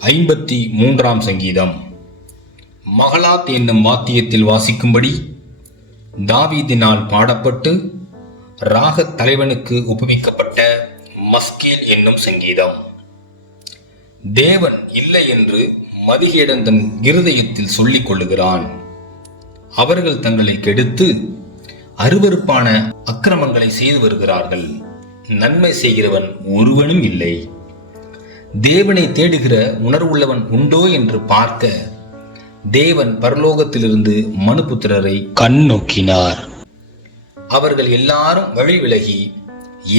53 சங்கீதம். மகளாத் என்னும் வாத்தியத்தில் வாசிக்கும்படி தாவீதினால் பாடப்பட்டு ராகத் தலைவனுக்கு ஒப்புவிக்கப்பட்ட மஸ்கேல் என்னும் சங்கீதம். தேவன் இல்லை என்று மதிகேடன் தன் இருதயத்தில் சொல்லிக் கொள்ளுகிறான். அவர்கள் தங்களை கெடுத்து அருவருப்பான அக்கிரமங்களை செய்து வருகிறார்கள். நன்மை செய்கிறவன் ஒருவனும் இல்லை. தேவனை தேடுகிற உணர்வுள்ளவன் உண்டோ என்று பார்க்க தேவன் பரலோகத்திலிருந்து மனுபுத்திரரை கண்ணோக்கினார். அவர்கள் எல்லாரும் வழி விலகி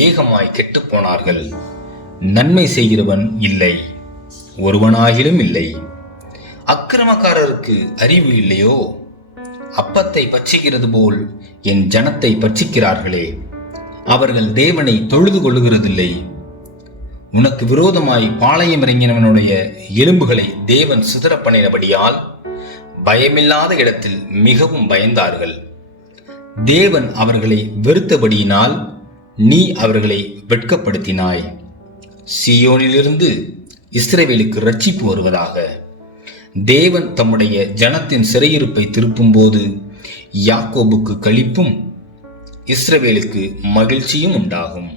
ஏகமாய் கெட்டுப் போனார்கள். நன்மை செய்கிறவன் இல்லை, ஒருவனாகிலும் இல்லை. அக்கிரமக்காரருக்கு அறிவு இல்லையோ? அப்பத்தை பட்சிக்கிறது போல் என் ஜனத்தை பட்சிக்கிறார்களே. அவர்கள் தேவனை தொழுது கொள்ளுகிறதில்லை. உனக்கு விரோதமாய் பாளையம் இறங்கினவனுடைய எலும்புகளை தேவன் சிதறப்பண்ணினபடியால் பயமில்லாத இடத்தில் மிகவும் பயந்தார்கள். தேவன் அவர்களை வெறுத்தபடியினால் நீ அவர்களை வெட்கப்படுத்தினாய். சீயோனிலிருந்து இஸ்ரவேலுக்கு ரட்சிப்பு வருவதாக. தேவன் தம்முடைய ஜனத்தின் சிறையிருப்பை திருப்பும் போது யாக்கோபுக்கு களிப்பும் இஸ்ரவேலுக்கு மகிழ்ச்சியும் உண்டாகும்.